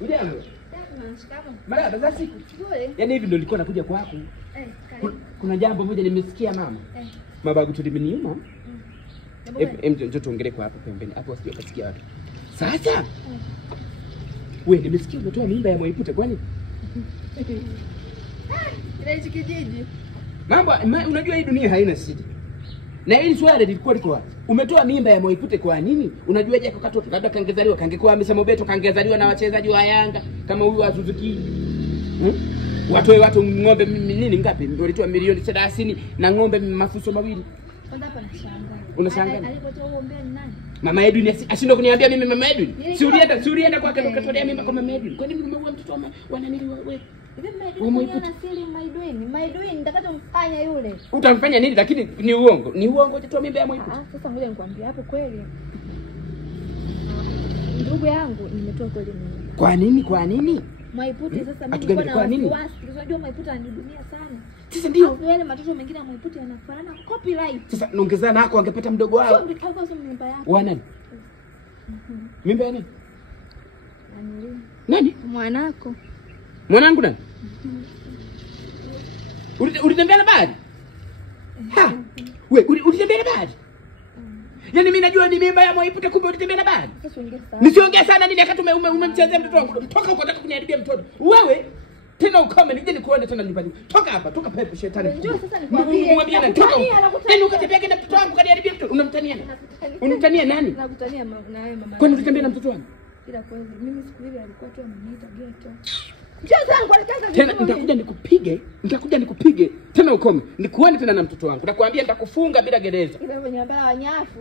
Ujambo? Shikamoo. Marahaba za siku. Nzuri. Yaani hivi ndio nilikuwa nakuja kwako. Kuna jambo moja nimesikia mama. Mabagu tulimeniuma. Njoo tuongelee kwa hapo pembeni. Hapo wasije kasikia watu. Sasa. Wewe nimesikia umetoa mimba ya Mwaipute kwani? Ile kijiji. Mambo unajua hii dunia haina siri. Na hili swali lilikuwa liko wapi? Umetoa mimba ya Mwaipute kwa nini? Unajuaje kwa katoto labda kangezaliwa kangekuwa amesema Beto kangezaliwa na wachezaji wa Yanga kama huyu wa Suzuki. Watoe watu ng'ombe nini ngapi? Ndio walitoa milioni 30 na ng'ombe mafuso mawili. Kwanza hapa nashangaa. Unashangaa? Alipotoa huo mbea ni nani? Mama Edwin ashindwa kuniambia mimi Mama Edwin. Si ulienda kwake ukatolea mimba kwa Mama Edwin. Kwa nini umeua mtoto wa nani wewe? Maidwin nitakachomfanya yule. Utamfanya nini lakini ni uongo. Ni uongo utatoa mimba ya Mwaipute. Sasa ngoja nikwambie hapo kweli. Ndugu yangu nimetoa kweli mimi. Kwa nini? Kwa nini? Mwaipute sasa mimi niko na wasiwasi. Unajua Mwaipute ananihudumia sana. Sasa ndio. Yale matoto mengine ya Mwaipute yanafanana copyright. Sasa naongezana nako angepata mdogo wao. Sio mlikao sio mimba yako. Wa nani? Mimba ya nani? Nani? Mwanako. Mwanangu nani? Ulitembea na bahari? Ha. Wewe ulitembea na bahari? Yaani mimi najua ni mimba ya Mwaipute kumbe ulitembea na bahari. Nisiongea sana nini wakati umemchezea mtoto wangu. Toka huko unataka kuniharibia mtoto. Wewe tena ukome nije nikuone tena nyumbani. Toka hapa, toka pepo shetani. Njoo sasa nikwambie. Yaani ukatembea na mtoto wangu kaniharibia mtoto. Unamtania nani? Unamtania nani? Nakutania na wewe mama. Kwani ulitembea na mtoto wangu? Ila kweli mimi siku ile alikuwa tu ameniita ghetto. Tena nitakuja nikupige tena ukome. Nikuone tena na mtoto wangu. Nakwambia nitakufunga bila gereza. Ile wenye mbala wanyafu.